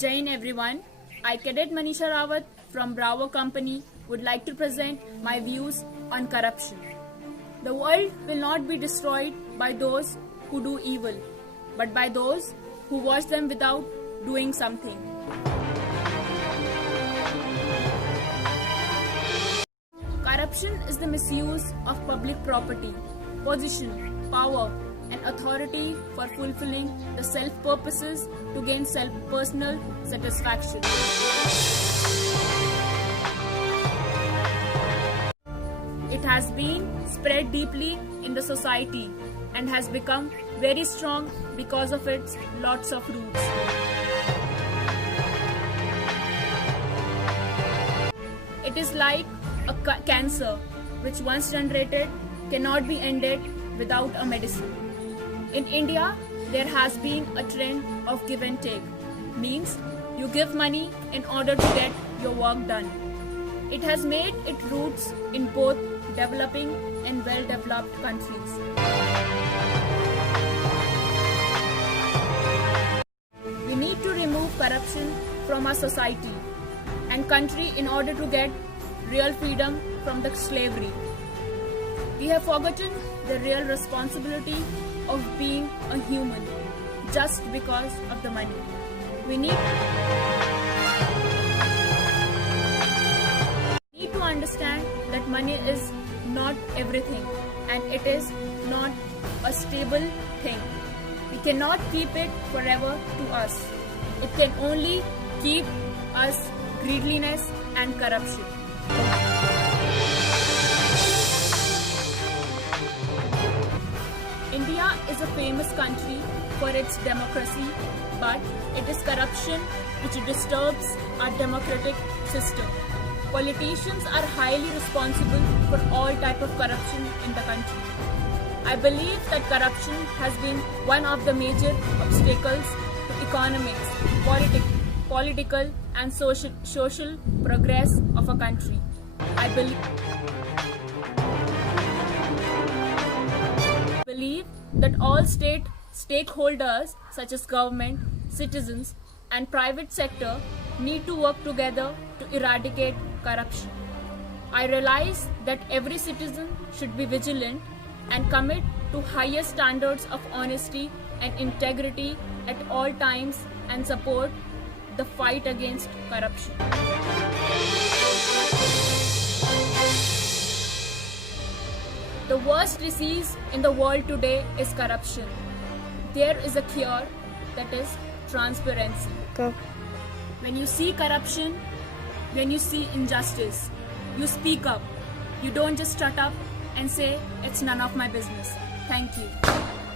Jain everyone, I Cadet Manisha Rawat from Bravo Company would like to present my views on corruption. The world will not be destroyed by those who do evil, but by those who watch them without doing something. Corruption is the misuse of public property, position, power, and authority for fulfilling the self-purposes to gain personal satisfaction. It has been spread deeply in the society and has become very strong because of its lots of roots. It is like a cancer which once generated cannot be ended without a medicine. In India, there has been a trend of give and take, means you give money in order to get your work done. It has made its roots in both developing and well-developed countries. We need to remove corruption from our society and country in order to get real freedom from the slavery. We have forgotten the real responsibility of being a human just because of the money. We need to understand that money is not everything and it is not a stable thing. We cannot keep it forever to us. It can only keep us greediness and corruption. India is a famous country for its democracy, but it is corruption which disturbs our democratic system. Politicians are highly responsible for all type of corruption in the country. I believe that corruption has been one of the major obstacles to economics, political and social progress of a country. I believe that all stakeholders such as government, citizens and private sector need to work together to eradicate corruption. I realize that every citizen should be vigilant and commit to higher standards of honesty and integrity at all times and support the fight against corruption. The worst disease in the world today is corruption. There is a cure, that is transparency. When you see corruption, when you see injustice, you speak up. You don't just shut up and say, it's none of my business. Thank you.